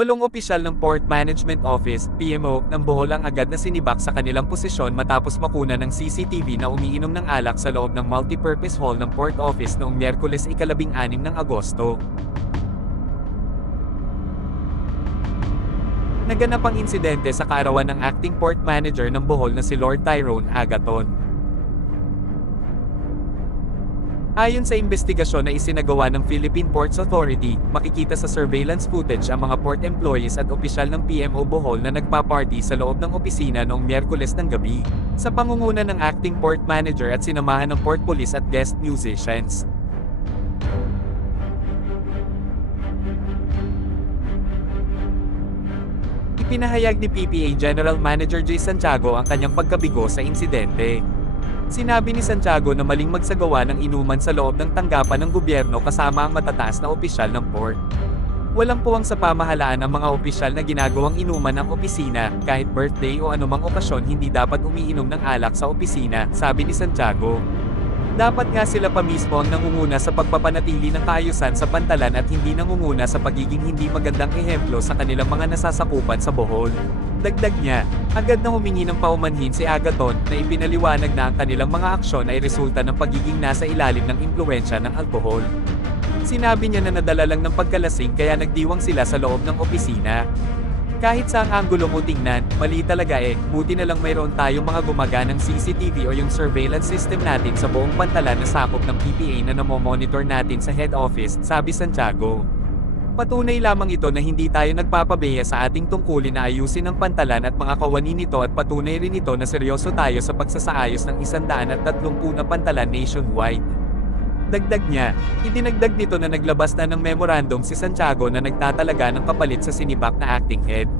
8 opisyal ng Port Management Office, PMO, ng Bohol ang agad na sinibak sa kanilang posisyon matapos makuna ng CCTV na umiinom ng alak sa loob ng multipurpose hall ng Port Office noong Miyerkules 16 ng Agosto. Naganap ang insidente sa kaarawan ng Acting Port Manager ng Bohol na si Lord Tyrone Agaton. Ayon sa investigasyon na isinagawa ng Philippine Ports Authority, makikita sa surveillance footage ang mga port employees at opisyal ng PMO Bohol na nagpa-party sa loob ng opisina noong Miyerkules ng gabi, sa pangunguna ng Acting Port Manager at sinamahan ng Port Police at guest musicians. Ipinahayag ni PPA General Manager J. Santiago ang kanyang pagkabigo sa insidente. Sinabi ni Santiago na maling magsagawa ng inuman sa loob ng tanggapan ng gobyerno kasama ang matataas na opisyal ng port. Walang puwang sa pamahalaan ang mga opisyal na ginagawang inuman ng opisina, kahit birthday o anumang okasyon hindi dapat umiinom ng alak sa opisina, sabi ni Santiago. Dapat nga sila pa mismo ang nangunguna sa pagpapanatili ng kaayusan sa pantalan at hindi nangunguna sa pagiging hindi magandang ehemplo sa kanilang mga nasasakupan sa Bohol. Dagdag niya, agad na humingi ng paumanhin si Agaton na ipinaliwanag na ang kanilang mga aksyon ay resulta ng pagiging nasa ilalim ng impluwensya ng alkohol. Sinabi niya na nadala lang ng pagkalasing kaya nagdiwang sila sa loob ng opisina. Kahit sa ang anggulo mo tingnan, mali talaga buti na lang mayroon tayong mga gumaganang CCTV o yung surveillance system natin sa buong pantalan na sakop ng PPA na namomonitor natin sa head office, sabi Santiago. Patunay lamang ito na hindi tayo nagpapabeya sa ating tungkulin na ayusin ang pantalan at mga kawani nito at patunay rin ito na seryoso tayo sa pagsasaayos ng 130 na pantalan nationwide. Dagdag niya, idinagdag nito na naglabas na ng memorandum si Santiago na nagtatalaga ng kapalit sa sinibak na acting head.